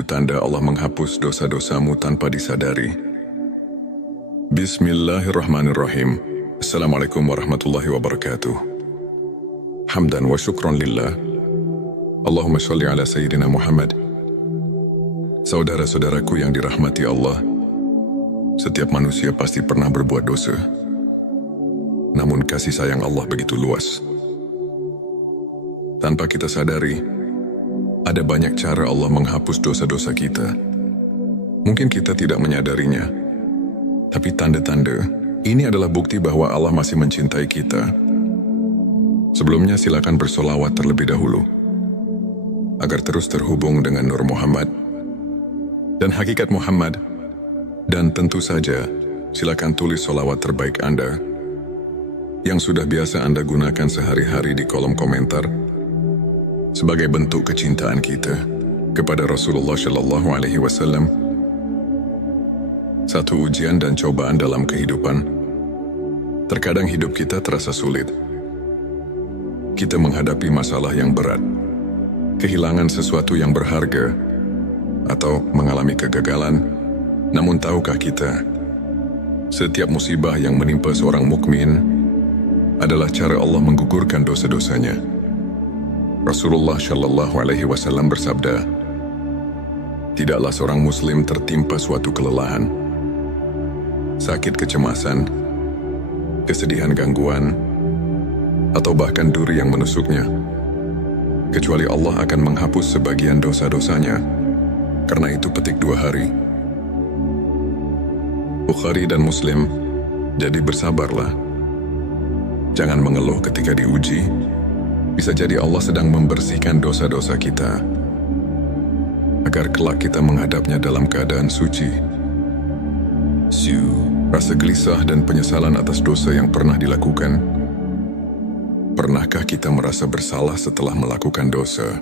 tanda Allah menghapus dosa-dosamu tanpa disadari. Bismillahirrahmanirrahim. Assalamualaikum warahmatullahi wabarakatuh. Hamdan wa syukran lillah. Allahumma sholli ala Sayyidina Muhammad. Saudara-saudaraku yang dirahmati Allah, setiap manusia pasti pernah berbuat dosa. Namun kasih sayang Allah begitu luas. Tanpa kita sadari, ada banyak cara Allah menghapus dosa-dosa kita. Mungkin kita tidak menyadarinya, tapi tanda-tanda ini adalah bukti bahwa Allah masih mencintai kita. Sebelumnya silakan bersolawat terlebih dahulu, agar terus terhubung dengan Nur Muhammad dan hakikat Muhammad. Dan tentu saja, silakan tulis solawat terbaik Anda yang sudah biasa Anda gunakan sehari-hari di kolom komentar sebagai bentuk kecintaan kita kepada Rasulullah Shallallahu Alaihi Wasallam. Satu ujian dan cobaan dalam kehidupan. Terkadang hidup kita terasa sulit. Kita menghadapi masalah yang berat, kehilangan sesuatu yang berharga, atau mengalami kegagalan. Namun tahukah kita, setiap musibah yang menimpa seorang mukmin adalah cara Allah menggugurkan dosa-dosanya. Rasulullah Shallallahu Alaihi Wasallam bersabda, tidaklah seorang muslim tertimpa suatu kelelahan, sakit kecemasan, kesedihan gangguan, atau bahkan duri yang menusuknya, kecuali Allah akan menghapus sebagian dosa-dosanya. Karena itu petik 2 hari. Bukhari dan Muslim, jadi bersabarlah. Jangan mengeluh ketika diuji. Bisa jadi Allah sedang membersihkan dosa-dosa kita, agar kelak kita menghadapnya dalam keadaan suci. Rasa gelisah dan penyesalan atas dosa yang pernah dilakukan. Pernahkah kita merasa bersalah setelah melakukan dosa?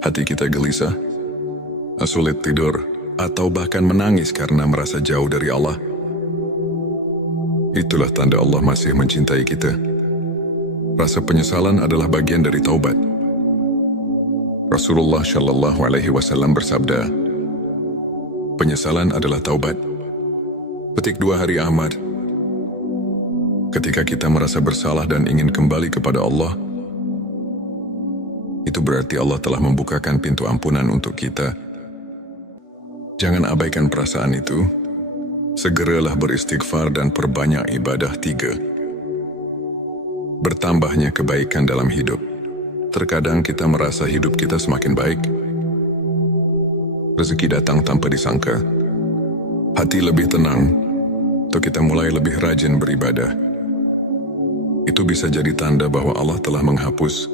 Hati kita gelisah, sulit tidur, atau bahkan menangis karena merasa jauh dari Allah. Itulah tanda Allah masih mencintai kita. Rasa penyesalan adalah bagian dari taubat. Rasulullah Shallallahu Alaihi Wasallam bersabda, penyesalan adalah taubat. Petik 2 hari Ahmad. Ketika kita merasa bersalah dan ingin kembali kepada Allah, itu berarti Allah telah membukakan pintu ampunan untuk kita. Jangan abaikan perasaan itu. Segeralah beristighfar dan perbanyak ibadah. 3. Bertambahnya kebaikan dalam hidup. Terkadang kita merasa hidup kita semakin baik. Rezeki datang tanpa disangka. Hati lebih tenang, atau kita mulai lebih rajin beribadah. Itu bisa jadi tanda bahwa Allah telah menghapus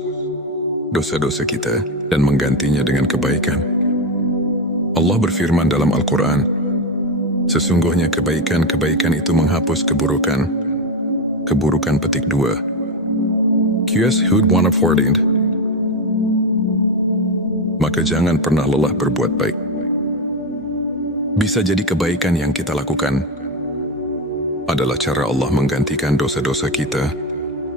dosa-dosa kita dan menggantinya dengan kebaikan. Allah berfirman dalam Al-Quran, sesungguhnya kebaikan-kebaikan itu menghapus keburukan. Keburukan petik 2. QS Hud 114. Maka jangan pernah lelah berbuat baik. Bisa jadi kebaikan yang kita lakukan adalah cara Allah menggantikan dosa-dosa kita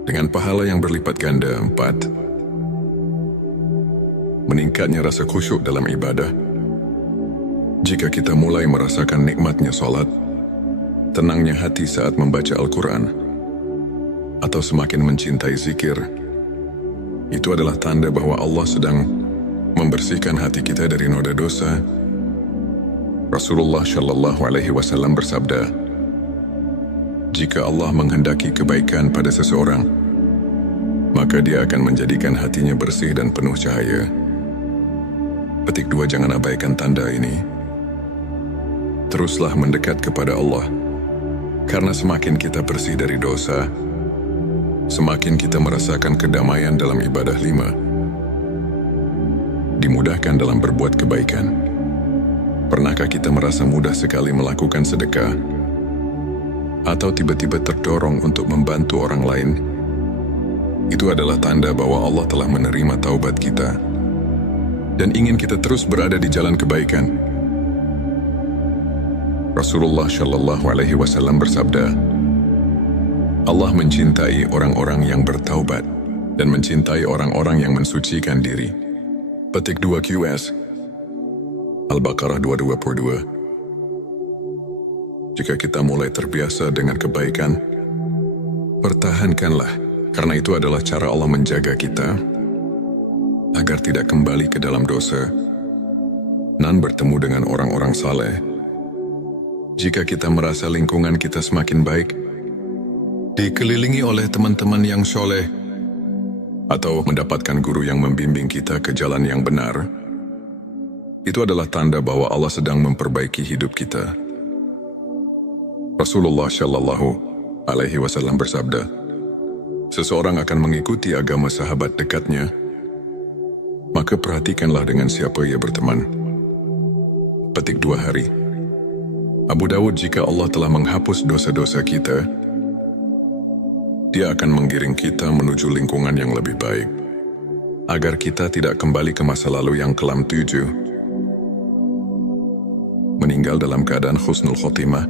dengan pahala yang berlipat ganda. 4. Meningkatnya rasa khusyuk dalam ibadah. Jika kita mulai merasakan nikmatnya salat, tenangnya hati saat membaca Al-Quran, atau semakin mencintai zikir, itu adalah tanda bahwa Allah sedang membersihkan hati kita dari noda dosa. Rasulullah Shallallahu Alaihi Wasallam bersabda, jika Allah menghendaki kebaikan pada seseorang, maka Dia akan menjadikan hatinya bersih dan penuh cahaya. Petik 2. Jangan abaikan tanda ini. Teruslah mendekat kepada Allah, karena semakin kita bersih dari dosa, semakin kita merasakan kedamaian dalam ibadah. 5. Dimudahkan dalam berbuat kebaikan. Pernahkah kita merasa mudah sekali melakukan sedekah, atau tiba-tiba terdorong untuk membantu orang lain? Itu adalah tanda bahwa Allah telah menerima taubat kita dan ingin kita terus berada di jalan kebaikan. Rasulullah Shallallahu Alaihi Wasallam bersabda, Allah mencintai orang-orang yang bertaubat dan mencintai orang-orang yang mensucikan diri. Petik 2 QS. Al-Baqarah 222. Jika kita mulai terbiasa dengan kebaikan, pertahankanlah, karena itu adalah cara Allah menjaga kita agar tidak kembali ke dalam dosa dan bertemu dengan orang-orang saleh. Jika kita merasa lingkungan kita semakin baik, dikelilingi oleh teman-teman yang soleh, atau mendapatkan guru yang membimbing kita ke jalan yang benar, itu adalah tanda bahwa Allah sedang memperbaiki hidup kita. Rasulullah Shallallahu Alaihi Wasallam bersabda, seseorang akan mengikuti agama sahabat dekatnya, maka perhatikanlah dengan siapa ia berteman. Petik 2 hari. Abu Dawud, jika Allah telah menghapus dosa-dosa kita, Dia akan menggiring kita menuju lingkungan yang lebih baik, agar kita tidak kembali ke masa lalu yang kelam. 7. Meninggal dalam keadaan husnul khotimah.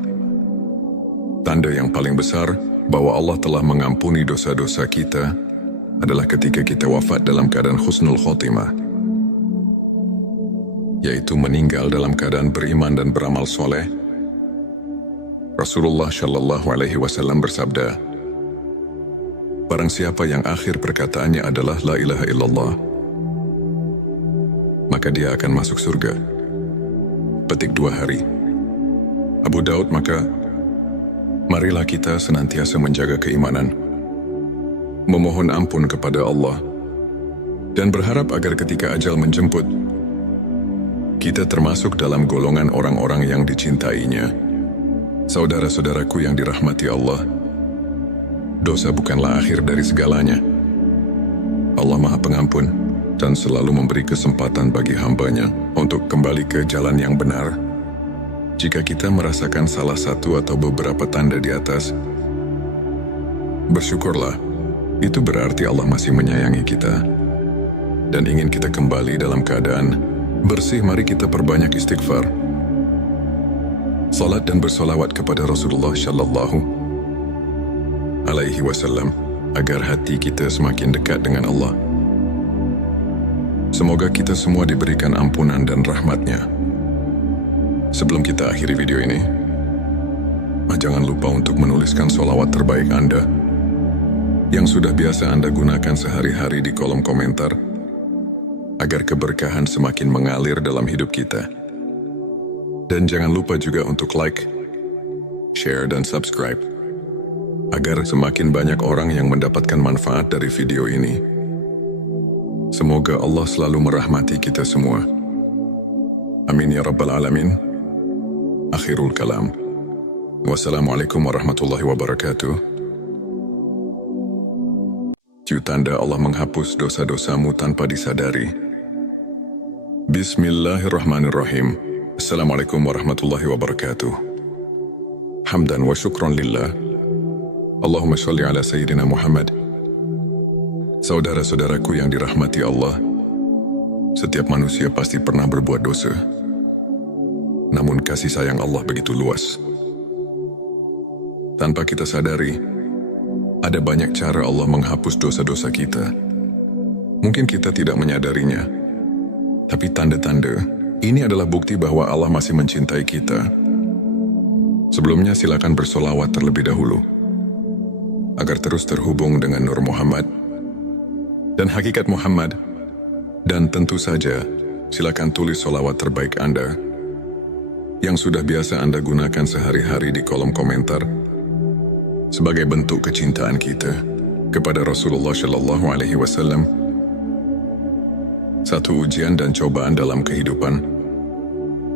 Tanda yang paling besar bahwa Allah telah mengampuni dosa-dosa kita adalah ketika kita wafat dalam keadaan husnul khotimah, yaitu meninggal dalam keadaan beriman dan beramal soleh. Rasulullah Shallallahu Alaihi Wasallam bersabda, barang siapa yang akhir perkataannya adalah La ilaha illallah, maka dia akan masuk surga. Petik 2 hari. Abu Daud, maka marilah kita senantiasa menjaga keimanan, memohon ampun kepada Allah, dan berharap agar ketika ajal menjemput, kita termasuk dalam golongan orang-orang yang dicintainya. Saudara-saudaraku yang dirahmati Allah, dosa bukanlah akhir dari segalanya. Allah Maha Pengampun dan selalu memberi kesempatan bagi hambanya untuk kembali ke jalan yang benar. Jika kita merasakan salah satu atau beberapa tanda di atas, bersyukurlah. Itu berarti Allah masih menyayangi kita dan ingin kita kembali dalam keadaan bersih. Mari kita perbanyak istighfar, salat dan bersolawat kepada Rasulullah Shallallahu Alaihi Wasallam agar hati kita semakin dekat dengan Allah. Semoga kita semua diberikan ampunan dan rahmatnya. Sebelum kita akhiri video ini, jangan lupa untuk menuliskan sholawat terbaik Anda yang sudah biasa Anda gunakan sehari-hari di kolom komentar, agar keberkahan semakin mengalir dalam hidup kita. Dan jangan lupa juga untuk like, share, dan subscribe, agar semakin banyak orang yang mendapatkan manfaat dari video ini. Semoga Allah selalu merahmati kita semua. Amin ya Rabbal Alamin. Akhirul kalam. Wassalamualaikum warahmatullahi wabarakatuh. Tanda Allah menghapus dosa-dosamu tanpa disadari. Bismillahirrahmanirrahim. Assalamualaikum warahmatullahi wabarakatuh. Hamdan wa syukran lillah. Allahumma sholli ala Sayyidina Muhammad. Saudara-saudaraku yang dirahmati Allah, setiap manusia pasti pernah berbuat dosa. Namun kasih sayang Allah begitu luas. Tanpa kita sadari, ada banyak cara Allah menghapus dosa-dosa kita. Mungkin kita tidak menyadarinya, tapi tanda-tanda ini adalah bukti bahwa Allah masih mencintai kita. Sebelumnya silakan bersolawat terlebih dahulu, agar terus terhubung dengan Nur Muhammad dan hakikat Muhammad. Dan tentu saja, silakan tulis solawat terbaik Anda yang sudah biasa Anda gunakan sehari-hari di kolom komentar, sebagai bentuk kecintaan kita kepada Rasulullah Shallallahu Alaihi Wasallam. Satu ujian dan cobaan dalam kehidupan.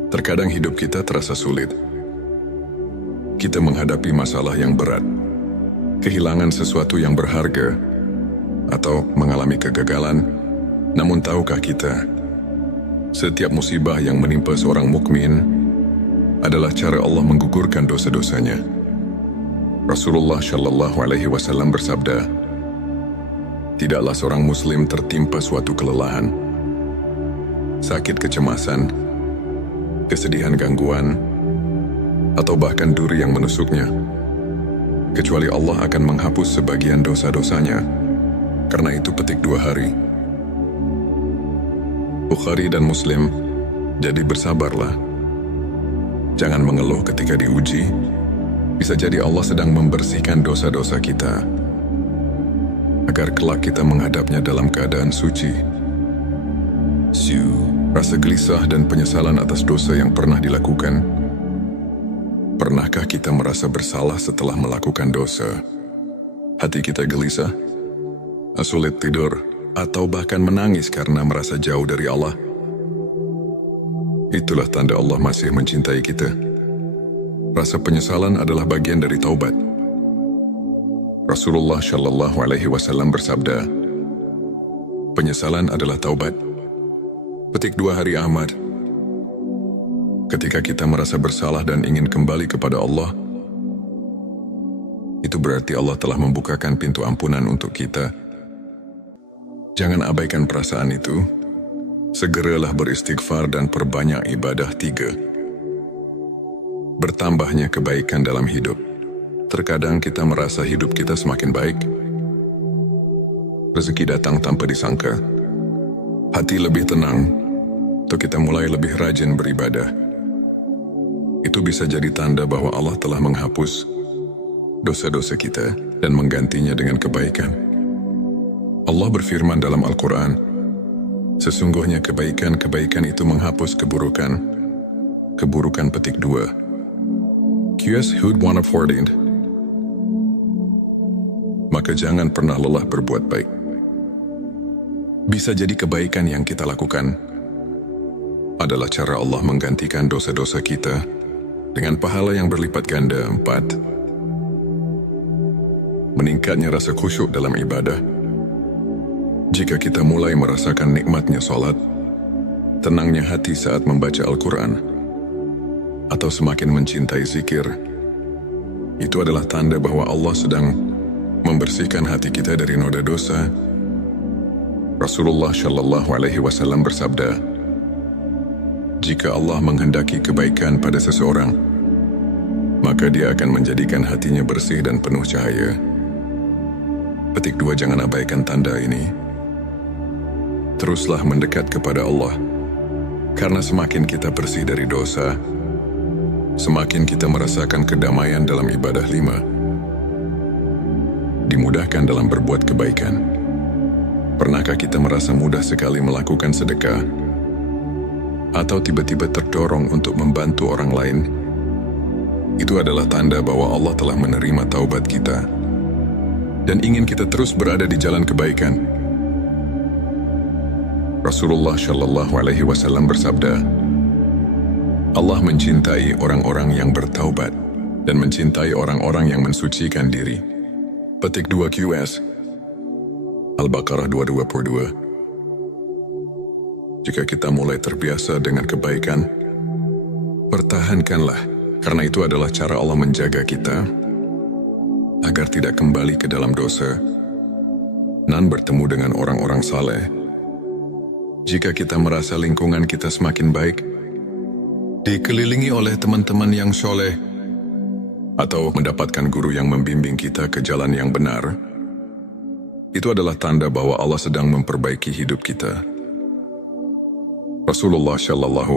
Terkadang hidup kita terasa sulit. Kita menghadapi masalah yang berat, kehilangan sesuatu yang berharga, atau mengalami kegagalan. Namun tahukah kita, setiap musibah yang menimpa seorang mukmin adalah cara Allah menggugurkan dosa-dosanya. Rasulullah Shallallahu Alaihi Wasallam bersabda, tidaklah seorang muslim tertimpa suatu kelelahan, sakit, kecemasan, kesedihan, gangguan, atau bahkan duri yang menusuknya, kecuali Allah akan menghapus sebagian dosa-dosanya. Karena itu petik 2 hari. Bukhari dan Muslim Jadi bersabarlah. Jangan mengeluh ketika diuji. Bisa jadi Allah sedang membersihkan dosa-dosa kita, agar kelak kita menghadapnya dalam keadaan suci. Rasa gelisah dan penyesalan atas dosa yang pernah dilakukan. Pernahkah kita merasa bersalah setelah melakukan dosa? Hati kita gelisah, sulit tidur, atau bahkan menangis karena merasa jauh dari Allah. Itulah tanda Allah masih mencintai kita. Rasa penyesalan adalah bagian dari taubat. Rasulullah Shallallahu Alaihi Wasallam bersabda, penyesalan adalah taubat. Petik 2 Hari Ahmad. Ketika kita merasa bersalah dan ingin kembali kepada Allah, itu berarti Allah telah membukakan pintu ampunan untuk kita. Jangan abaikan perasaan itu. Segeralah beristighfar dan perbanyak ibadah. 3. Bertambahnya kebaikan dalam hidup. Terkadang kita merasa hidup kita semakin baik. Rezeki datang tanpa disangka. Hati lebih tenang, atau kita mulai lebih rajin beribadah. Itu bisa jadi tanda bahwa Allah telah menghapus dosa-dosa kita dan menggantinya dengan kebaikan. Allah berfirman dalam Al-Quran, sesungguhnya kebaikan-kebaikan itu menghapus keburukan. Keburukan petik 2. QS Hud 114. Maka jangan pernah lelah berbuat baik. Bisa jadi kebaikan yang kita lakukan adalah cara Allah menggantikan dosa-dosa kita dengan pahala yang berlipat ganda. 4. Meningkatnya rasa khusyuk dalam ibadah. Jika kita mulai merasakan nikmatnya salat, tenangnya hati saat membaca Al-Quran, atau semakin mencintai zikir, itu adalah tanda bahwa Allah sedang membersihkan hati kita dari noda dosa. Rasulullah Shallallahu Alaihi Wasallam bersabda, jika Allah menghendaki kebaikan pada seseorang, maka Dia akan menjadikan hatinya bersih dan penuh cahaya. Petik 2. Jangan abaikan tanda ini. Teruslah mendekat kepada Allah, karena semakin kita bersih dari dosa, semakin kita merasakan kedamaian dalam ibadah. 5. Dimudahkan dalam berbuat kebaikan. Pernahkah kita merasa mudah sekali melakukan sedekah, atau tiba-tiba terdorong untuk membantu orang lain? Itu adalah tanda bahwa Allah telah menerima taubat kita dan ingin kita terus berada di jalan kebaikan. Rasulullah Shallallahu Alaihi Wasallam bersabda, Allah mencintai orang-orang yang bertaubat dan mencintai orang-orang yang mensucikan diri. Petik 2 QS Al-Baqarah 222. Jika kita mulai terbiasa dengan kebaikan, pertahankanlah, karena itu adalah cara Allah menjaga kita agar tidak kembali ke dalam dosa dan bertemu dengan orang-orang saleh. Jika kita merasa lingkungan kita semakin baik, dikelilingi oleh teman-teman yang soleh, atau mendapatkan guru yang membimbing kita ke jalan yang benar, itu adalah tanda bahwa Allah sedang memperbaiki hidup kita. Rasulullah Shallallahu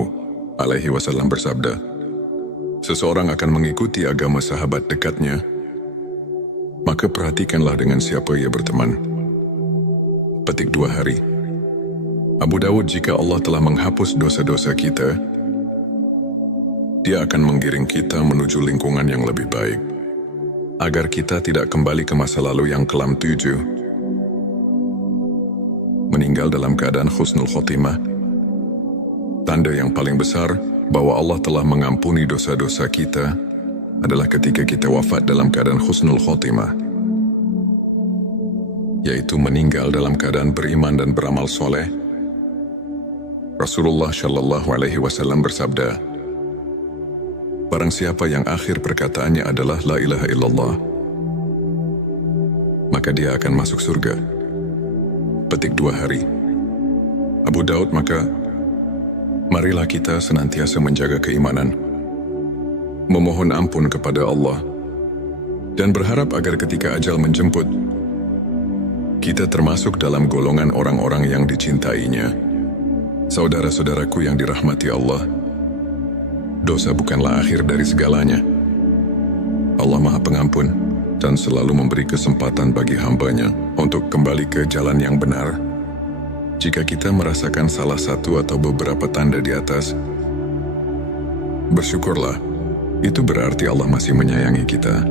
Alaihi Wasallam bersabda, seseorang akan mengikuti agama sahabat dekatnya, maka perhatikanlah dengan siapa ia berteman. Petik 2 hari. Abu Dawud, jika Allah telah menghapus dosa-dosa kita, Dia akan menggiring kita menuju lingkungan yang lebih baik, agar kita tidak kembali ke masa lalu yang kelam. 7. Meninggal dalam keadaan husnul khotimah. Tanda yang paling besar bahwa Allah telah mengampuni dosa-dosa kita adalah ketika kita wafat dalam keadaan husnul khotimah, yaitu meninggal dalam keadaan beriman dan beramal soleh. Rasulullah Shallallahu Alaihi Wasallam bersabda, barang siapa yang akhir perkataannya adalah La ilaha illallah, maka dia akan masuk surga. Petik 2 hari. Abu Daud, maka marilah kita senantiasa menjaga keimanan, memohon ampun kepada Allah, dan berharap agar ketika ajal menjemput, kita termasuk dalam golongan orang-orang yang dicintainya. Saudara-saudaraku yang dirahmati Allah, dosa bukanlah akhir dari segalanya. Allah Maha Pengampun dan selalu memberi kesempatan bagi hamba-Nya untuk kembali ke jalan yang benar. Jika kita merasakan salah satu atau beberapa tanda di atas, bersyukurlah. Itu berarti Allah masih menyayangi kita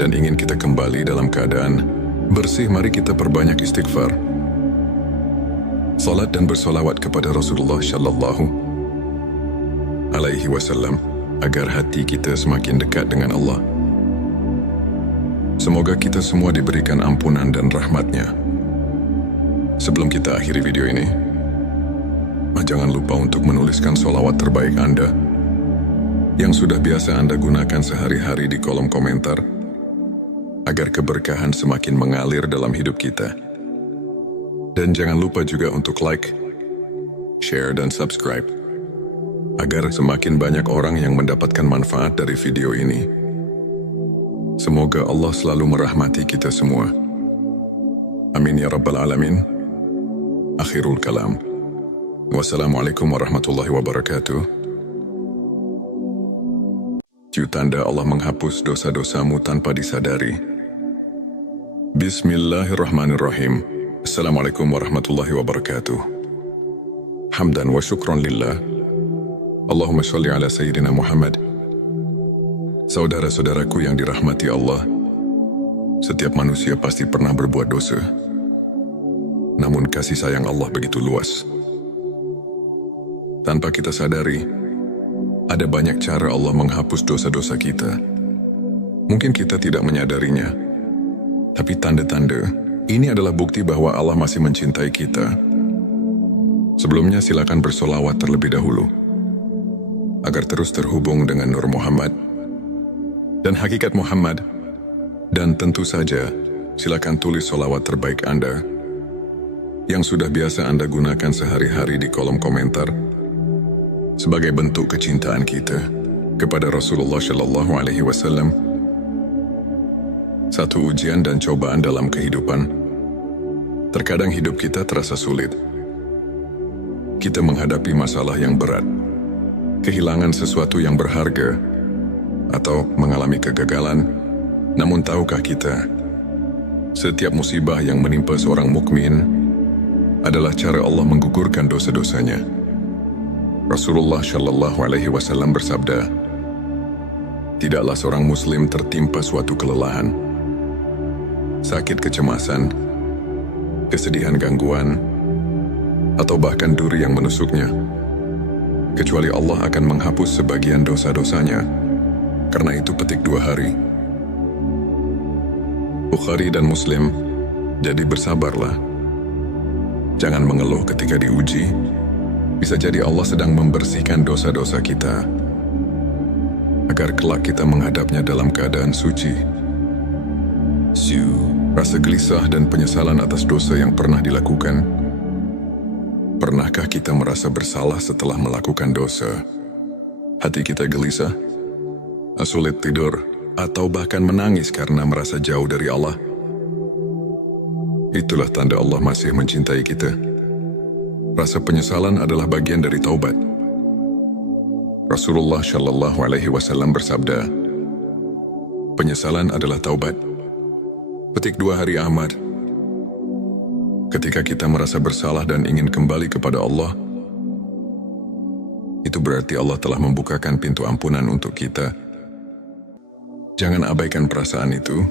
dan ingin kita kembali dalam keadaan bersih. Mari kita perbanyak istighfar, salat dan bersolawat kepada Rasulullah Shallallahu Alaihi Wasallam agar hati kita semakin dekat dengan Allah. Semoga kita semua diberikan ampunan dan rahmat-Nya. Sebelum kita akhiri video ini, jangan lupa untuk menuliskan sholawat terbaik Anda yang sudah biasa Anda gunakan sehari-hari di kolom komentar agar keberkahan semakin mengalir dalam hidup kita. Dan jangan lupa juga untuk like, share, dan subscribe agar semakin banyak orang yang mendapatkan manfaat dari video ini. Semoga Allah selalu merahmati kita semua. Amin ya Rabbal Alamin. Akhirul kalam. Wassalamualaikum warahmatullahi wabarakatuh. Tanda Allah menghapus dosa-dosamu tanpa disadari. Bismillahirrahmanirrahim. Assalamualaikum warahmatullahi wabarakatuh. Hamdan wa syukran lillah. Allahumma sholli ala Sayyidina Muhammad. Saudara-saudaraku yang dirahmati Allah, setiap manusia pasti pernah berbuat dosa. Namun kasih sayang Allah begitu luas. Tanpa kita sadari, ada banyak cara Allah menghapus dosa-dosa kita. Mungkin kita tidak menyadarinya, tapi tanda-tanda ini adalah bukti bahwa Allah masih mencintai kita. Sebelumnya silakan bersolawat terlebih dahulu agar terus terhubung dengan Nur Muhammad dan hakikat Muhammad. Dan tentu saja, silakan tulis solawat terbaik Anda yang sudah biasa Anda gunakan sehari-hari di kolom komentar sebagai bentuk kecintaan kita kepada Rasulullah Shallallahu Alaihi Wasallam. Satu ujian dan cobaan dalam kehidupan. Terkadang hidup kita terasa sulit. Kita menghadapi masalah yang berat, kehilangan sesuatu yang berharga, atau mengalami kegagalan. Namun tahukah kita, setiap musibah yang menimpa seorang mukmin adalah cara Allah menggugurkan dosa-dosanya. Rasulullah Shallallahu Alaihi Wasallam bersabda, tidaklah seorang muslim tertimpa suatu kelelahan, sakit kecemasan, kesedihan gangguan, atau bahkan duri yang menusuknya, kecuali Allah akan menghapus sebagian dosa-dosanya. Karena itu petik 2 hari. Bukhari dan Muslim. Jadi bersabarlah. Jangan mengeluh ketika diuji. Bisa jadi Allah sedang membersihkan dosa-dosa kita agar kelak kita menghadapnya dalam keadaan suci. Rasa gelisah dan penyesalan atas dosa yang pernah dilakukan. Pernahkah kita merasa bersalah setelah melakukan dosa? Hati kita gelisah, sulit tidur, atau bahkan menangis karena merasa jauh dari Allah. Itulah tanda Allah masih mencintai kita. Rasa penyesalan adalah bagian dari taubat. Rasulullah Shallallahu Alaihi Wasallam bersabda, penyesalan adalah taubat. Petik 2 hari Ahmad. Ketika kita merasa bersalah dan ingin kembali kepada Allah, itu berarti Allah telah membukakan pintu ampunan untuk kita. Jangan abaikan perasaan itu.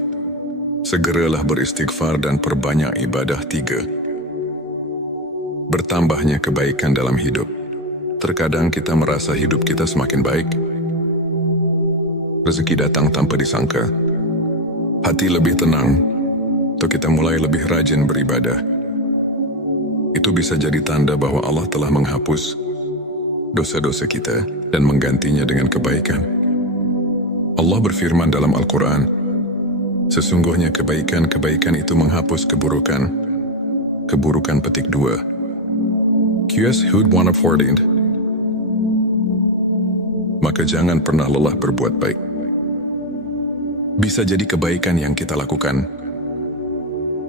Segeralah beristighfar dan perbanyak ibadah. 3. Bertambahnya kebaikan dalam hidup. Terkadang kita merasa hidup kita semakin baik. Rezeki datang tanpa disangka. Hati lebih tenang, atau kita mulai lebih rajin beribadah. Itu bisa jadi tanda bahwa Allah telah menghapus dosa-dosa kita dan menggantinya dengan kebaikan. Allah berfirman dalam Al-Quran, sesungguhnya kebaikan-kebaikan itu menghapus keburukan. Keburukan petik 2. QS Hud 114. Maka jangan pernah lelah berbuat baik. Bisa jadi kebaikan yang kita lakukan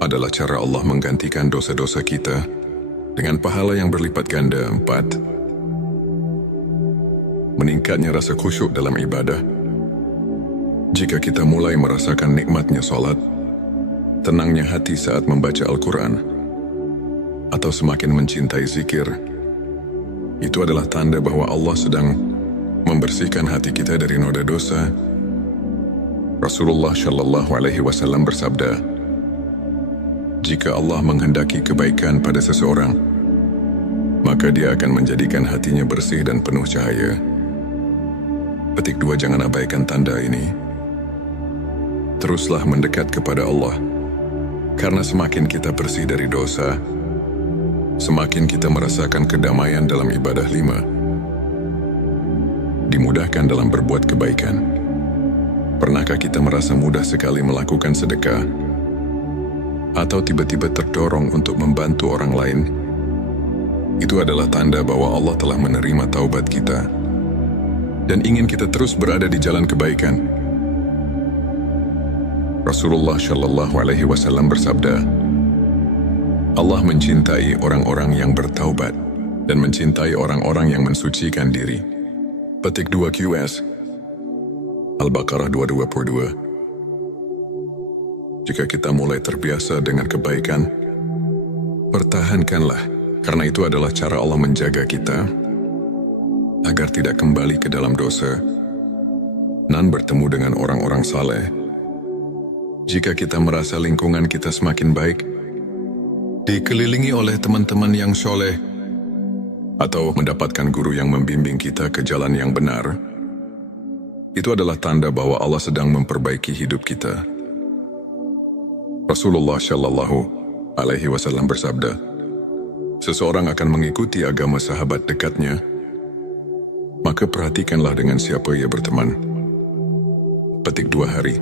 adalah cara Allah menggantikan dosa-dosa kita dengan pahala yang berlipat ganda. 4. Meningkatnya rasa khusyuk dalam ibadah. Jika kita mulai merasakan nikmatnya solat, tenangnya hati saat membaca Al-Quran, atau semakin mencintai zikir, itu adalah tanda bahwa Allah sedang membersihkan hati kita dari noda dosa. Rasulullah Shallallahu Alaihi Wasallam bersabda, jika Allah menghendaki kebaikan pada seseorang, maka Dia akan menjadikan hatinya bersih dan penuh cahaya. Petik 2. Jangan abaikan tanda ini. Teruslah mendekat kepada Allah, karena semakin kita bersih dari dosa, semakin kita merasakan kedamaian dalam ibadah. 5. Dimudahkan dalam berbuat kebaikan. Pernahkah kita merasa mudah sekali melakukan sedekah, atau tiba-tiba terdorong untuk membantu orang lain? Itu adalah tanda bahwa Allah telah menerima taubat kita dan ingin kita terus berada di jalan kebaikan. Rasulullah Shallallahu Alaihi Wasallam bersabda, Allah mencintai orang-orang yang bertaubat dan mencintai orang-orang yang mensucikan diri. Petik 2 QS Al-Baqarah 222. Jika kita mulai terbiasa dengan kebaikan, pertahankanlah, karena itu adalah cara Allah menjaga kita agar tidak kembali ke dalam dosa dan bertemu dengan orang-orang saleh. Jika kita merasa lingkungan kita semakin baik, dikelilingi oleh teman-teman yang soleh, atau mendapatkan guru yang membimbing kita ke jalan yang benar, itu adalah tanda bahwa Allah sedang memperbaiki hidup kita. Rasulullah Shallallahu Alaihi Wasallam bersabda, seseorang akan mengikuti agama sahabat dekatnya, maka perhatikanlah dengan siapa ia berteman. Petik 2 hari.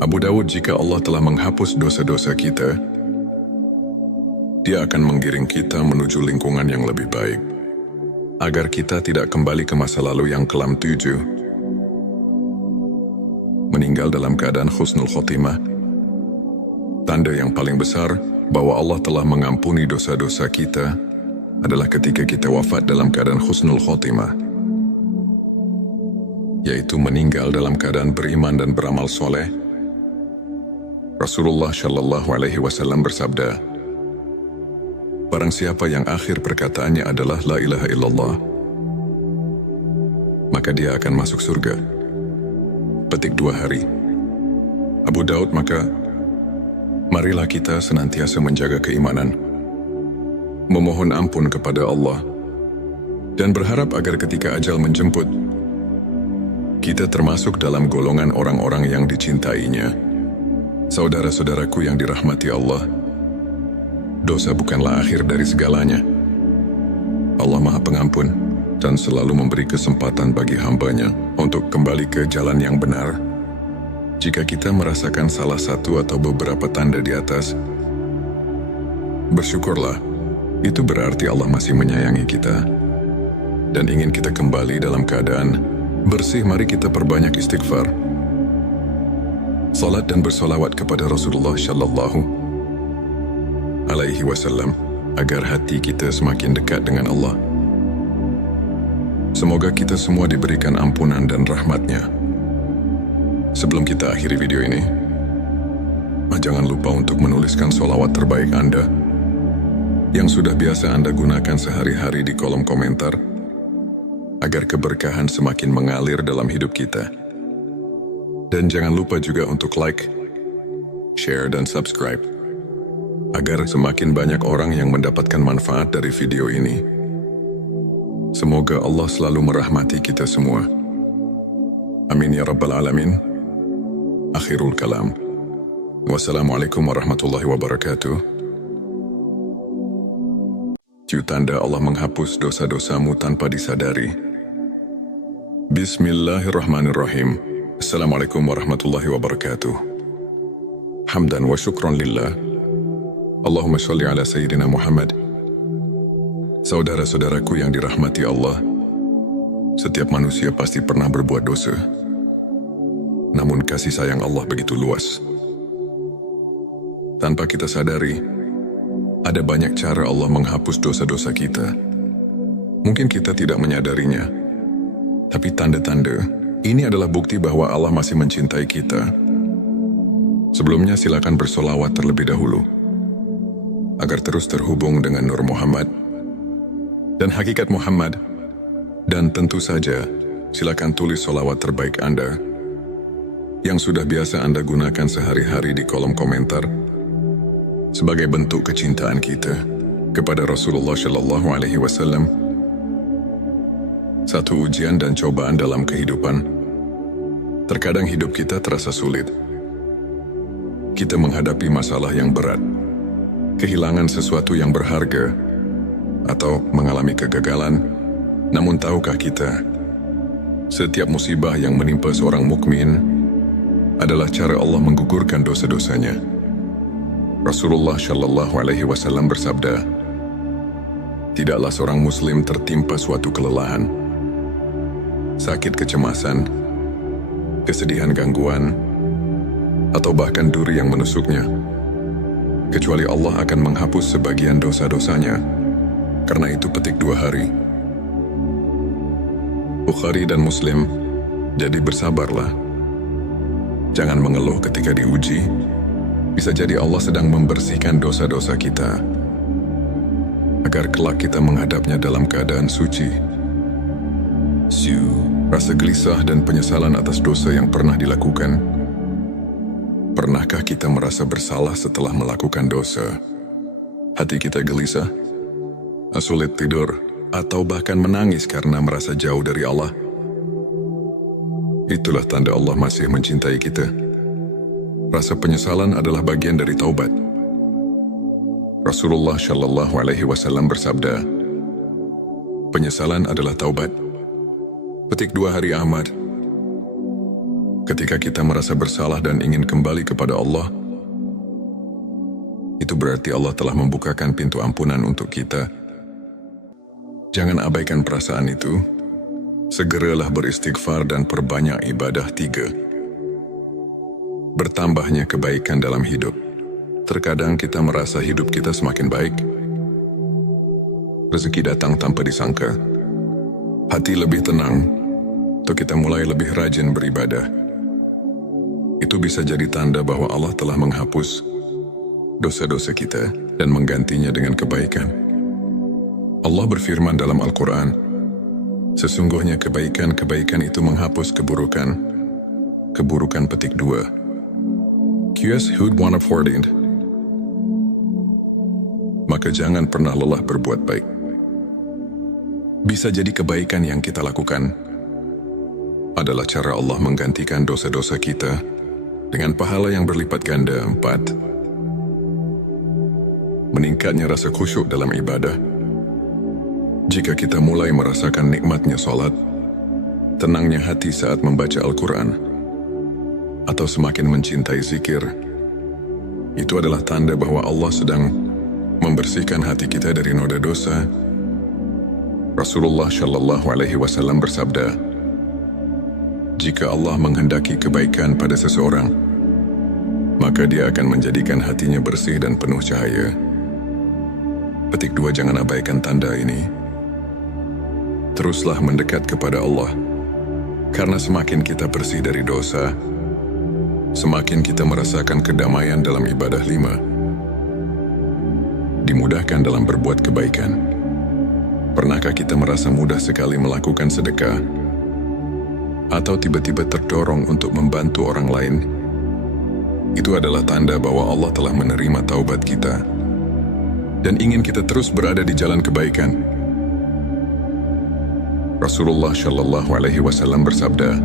Abu Dawud, jika Allah telah menghapus dosa-dosa kita, Dia akan menggiring kita menuju lingkungan yang lebih baik, agar kita tidak kembali ke masa lalu yang kelam. 7. Meninggal dalam keadaan husnul khotimah. Tanda yang paling besar bahwa Allah telah mengampuni dosa-dosa kita adalah ketika kita wafat dalam keadaan husnul khotimah, yaitu meninggal dalam keadaan beriman dan beramal soleh. Rasulullah Shallallahu Alaihi Wasallam bersabda, barang siapa yang akhir perkataannya adalah la ilaha illallah, maka dia akan masuk surga. Petik 2 hari. Abu Daud, maka marilah kita senantiasa menjaga keimanan, memohon ampun kepada Allah, dan berharap agar ketika ajal menjemput, kita termasuk dalam golongan orang-orang yang dicintainya. Saudara-saudaraku yang dirahmati Allah, dosa bukanlah akhir dari segalanya. Allah Maha Pengampun dan selalu memberi kesempatan bagi hamba-Nya untuk kembali ke jalan yang benar. Jika kita merasakan salah satu atau beberapa tanda di atas, bersyukurlah. Itu berarti Allah masih menyayangi kita dan ingin kita kembali dalam keadaan bersih. Mari kita perbanyak istighfar, salat dan bersolawat kepada Rasulullah Shallallahu Alaihi Wasallam agar hati kita semakin dekat dengan Allah. Semoga kita semua diberikan ampunan dan rahmat-Nya. Sebelum kita akhiri video ini, jangan lupa untuk menuliskan sholawat terbaik Anda yang sudah biasa Anda gunakan sehari-hari di kolom komentar, agar keberkahan semakin mengalir dalam hidup kita. Dan jangan lupa juga untuk like, share, dan subscribe, agar semakin banyak orang yang mendapatkan manfaat dari video ini. Semoga Allah selalu merahmati kita semua. Amin ya Rabbal Alamin. Akhirul kalam. Wassalamualaikum warahmatullahi wabarakatuh. Tanda Allah menghapus dosa-dosamu tanpa disadari. Bismillahirrahmanirrahim. Assalamualaikum warahmatullahi wabarakatuh. Hamdan wa syukran lillah. Allahumma sholli ala Sayyidina Muhammad. Saudara-saudaraku yang dirahmati Allah, setiap manusia pasti pernah berbuat dosa. Namun kasih sayang Allah begitu luas. Tanpa kita sadari, Ada banyak cara Allah menghapus dosa-dosa kita. Mungkin kita tidak menyadarinya, tapi tanda-tanda ini adalah bukti bahwa Allah masih mencintai kita. Sebelumnya silakan bersolawat terlebih dahulu, agar terus terhubung dengan Nur Muhammad dan hakikat Muhammad. Dan tentu saja, silakan tulis solawat terbaik Anda yang sudah biasa Anda gunakan sehari-hari di kolom komentar sebagai bentuk kecintaan kita kepada Rasulullah Shallallahu Alaihi Wasallam. Satu ujian dan cobaan dalam kehidupan. Terkadang hidup kita terasa sulit. Kita menghadapi masalah yang berat, kehilangan sesuatu yang berharga, atau mengalami kegagalan. Namun tahukah kita, setiap musibah yang menimpa seorang mukmin adalah cara Allah menggugurkan dosa-dosanya. Rasulullah Shallallahu Alaihi Wasallam bersabda, tidaklah seorang muslim tertimpa suatu kelelahan, sakit kecemasan, kesedihan gangguan, atau bahkan duri yang menusuknya, kecuali Allah akan menghapus sebagian dosa-dosanya. Karena itu petik 2 hari. Bukhari dan Muslim, jadi bersabarlah. Jangan mengeluh ketika diuji. Bisa jadi Allah sedang membersihkan dosa-dosa kita, agar kelak kita menghadapnya dalam keadaan suci. Rasa gelisah dan penyesalan atas dosa yang pernah dilakukan. Pernahkah kita merasa bersalah setelah melakukan dosa? Hati kita gelisah, sulit tidur, atau bahkan menangis karena merasa jauh dari Allah. Itulah tanda Allah masih mencintai kita. Rasa penyesalan adalah bagian dari taubat. Rasulullah Shallallahu Alaihi Wasallam bersabda, penyesalan adalah taubat. Petik 2 hari Ahmad. Ketika kita merasa bersalah dan ingin kembali kepada Allah, itu berarti Allah telah membukakan pintu ampunan untuk kita. Jangan abaikan perasaan itu. Segeralah beristighfar dan perbanyak ibadah. 3. Bertambahnya kebaikan dalam hidup. Terkadang kita merasa hidup kita semakin baik. Rezeki datang tanpa disangka. Hati lebih tenang, atau kita mulai lebih rajin beribadah. Itu bisa jadi tanda bahwa Allah telah menghapus dosa-dosa kita dan menggantinya dengan kebaikan. Allah berfirman dalam Al-Quran, sesungguhnya kebaikan-kebaikan itu menghapus keburukan. Keburukan petik 2. QS Hud 114. Maka jangan pernah lelah berbuat baik. Bisa jadi kebaikan yang kita lakukan adalah cara Allah menggantikan dosa-dosa kita dengan pahala yang berlipat ganda. 4. Meningkatnya rasa khusyuk dalam ibadah. Jika kita mulai merasakan nikmatnya salat, tenangnya hati saat membaca Al-Quran, atau semakin mencintai zikir, itu adalah tanda bahwa Allah sedang membersihkan hati kita dari noda dosa. Rasulullah Shallallahu Alaihi Wasallam bersabda, jika Allah menghendaki kebaikan pada seseorang, maka Dia akan menjadikan hatinya bersih dan penuh cahaya. Petik 2. Jangan abaikan tanda ini. Teruslah mendekat kepada Allah, karena semakin kita bersih dari dosa, semakin kita merasakan kedamaian dalam ibadah. 5. Dimudahkan dalam berbuat kebaikan. Pernahkah kita merasa mudah sekali melakukan sedekah, atau tiba-tiba terdorong untuk membantu orang lain? Itu adalah tanda bahwa Allah telah menerima taubat kita dan ingin kita terus berada di jalan kebaikan. Rasulullah Shallallahu Alaihi Wasallam bersabda,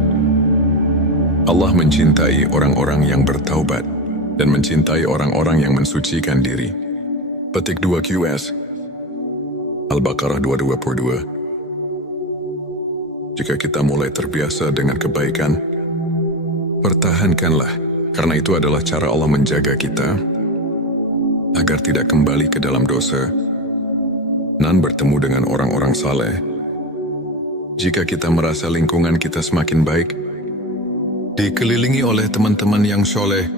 Allah mencintai orang-orang yang bertaubat dan mencintai orang-orang yang mensucikan diri. Petik 2 QS Al-Baqarah 222. Jika kita mulai terbiasa dengan kebaikan, pertahankanlah, karena itu adalah cara Allah menjaga kita agar tidak kembali ke dalam dosa dan bertemu dengan orang-orang saleh. Jika kita merasa lingkungan kita semakin baik, dikelilingi oleh teman-teman yang soleh,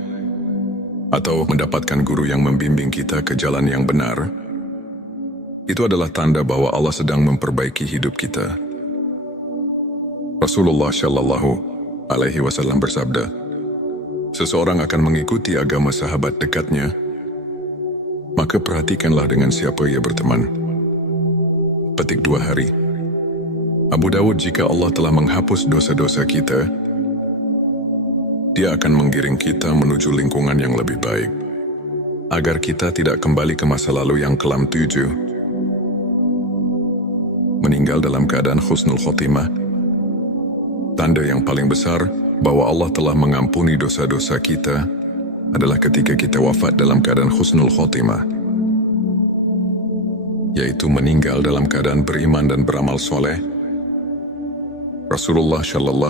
atau mendapatkan guru yang membimbing kita ke jalan yang benar, itu adalah tanda bahwa Allah sedang memperbaiki hidup kita. Rasulullah Shallallahu Alaihi Wasallam bersabda, seseorang akan mengikuti agama sahabat dekatnya, maka perhatikanlah dengan siapa ia berteman. Petik 2 hari. Abu Dawud, jika Allah telah menghapus dosa-dosa kita, Dia akan menggiring kita menuju lingkungan yang lebih baik, agar kita tidak kembali ke masa lalu yang kelam 7. Meninggal dalam keadaan husnul khotimah. Tanda yang paling besar bahwa Allah telah mengampuni dosa-dosa kita adalah ketika kita wafat dalam keadaan husnul khotimah, yaitu meninggal dalam keadaan beriman dan beramal soleh. Rasulullah Shallallahu